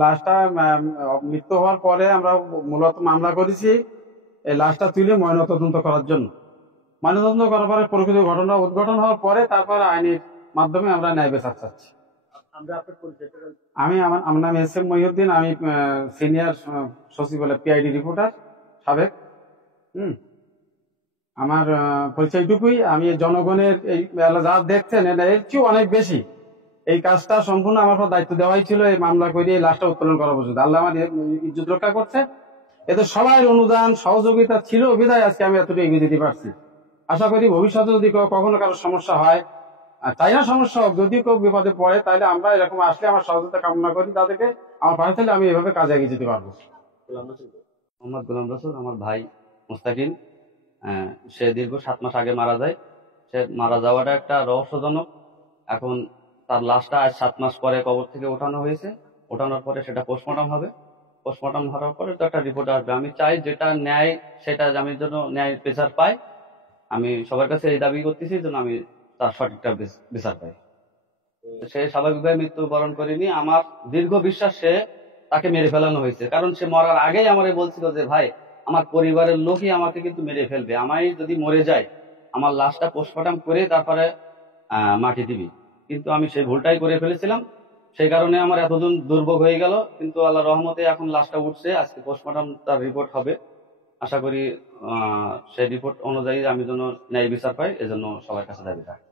লাশটা মৃত্যু হওয়ার পরে আমরা মূলত মামলা করেছি এই লাশটা তুলে ময়নাতদন্ত করার জন্য। ময়নাতদন্ত করার পরে প্রকৃত ঘটনা উদ্ঘাটন হওয়ার পরে তারপরে আইনের মাধ্যমে আমরা ন্যায় বিচার চাচ্ছি। আমার নাম এস এম মহিউদ্দিন, আমি সিনিয়র সচিব বলে পিআইডি রিপোর্টার সাবেক। আমার পরিচয়টুকুই, আমি জনগণের এই যা দেখছেন এর চেয়ে অনেক বেশি এই কাজটা সম্পূর্ণ আমার উপর দায়িত্ব দেওয়াই ছিল, এই মামলা করে এই লাশটা উত্তোলন করা পর্যন্ত। আল্লাহ আমার ইজ্জত রক্ষা করছে, এতে সবাই অনুদান সহযোগিতা ছিল বিধায় আজকে আমি এতটুকু এগিয়ে দিতে পারছি। আশা করি ভবিষ্যতে যদি কখনো কারো সমস্যা হয়, তাই না সমস্যা হোক, যদি কেউ বিপদে পড়ে তাহলে আমরা এরকম আসলে আমার সহযোগিতা কামনা করি তাদেরকে, আমার পাশে থাকলে আমি এভাবে কাজে এগিয়ে যেতে পারবো। মোহাম্মদ গোলাম রসুল আমার ভাই মুস্তাকিন। সে দীর্ঘ 7 মাস আগে মারা যায়। সে মারা যাওয়াটা একটা রহস্যজনক। এখন তার লাশটা আজ 7 মাস পরে কবর থেকে ওঠানো হয়েছে। ওঠানোর পরে সেটা পোস্টমর্টম হবে। পোস্টমর্টম হওয়ার পরে তো একটা রিপোর্ট আসবে। আমি চাই যেটা ন্যায় সেটা আমি যেন ন্যায় বিচার পাই। আমি সবার কাছে এই দাবি করতেছি যেন আমি তার সঠিকটা বিচার পাই। সে স্বাভাবিকভাবে মৃত্যুবরণ করেনি। আমার দীর্ঘ বিশ্বাস সে তাকে মেরে ফেলানো হয়েছে, কারণ সে মরার আগেই আমারে বলছিল যে ভাই আমার পরিবারের লোকই আমাকে কিন্তু মেরে ফেলবে, আমায় যদি মরে যায় আমার লাশটা পোস্টমর্টম করে তারপরে মাটি দিবি। কিন্তু আমি সেই ভুলটাই করে ফেলেছিলাম, সেই কারণে আমার এতদিন দুর্ভোগ হয়ে গেল। কিন্তু আল্লাহ রহমতে এখন লাশটা উঠছে, আজকে পোস্টমর্টম তার রিপোর্ট হবে। আশা করি সেই রিপোর্ট অনুযায়ী আমি যেন ন্যায় বিচার পাই, এজন্য সবার কাছে দাবি রাখি।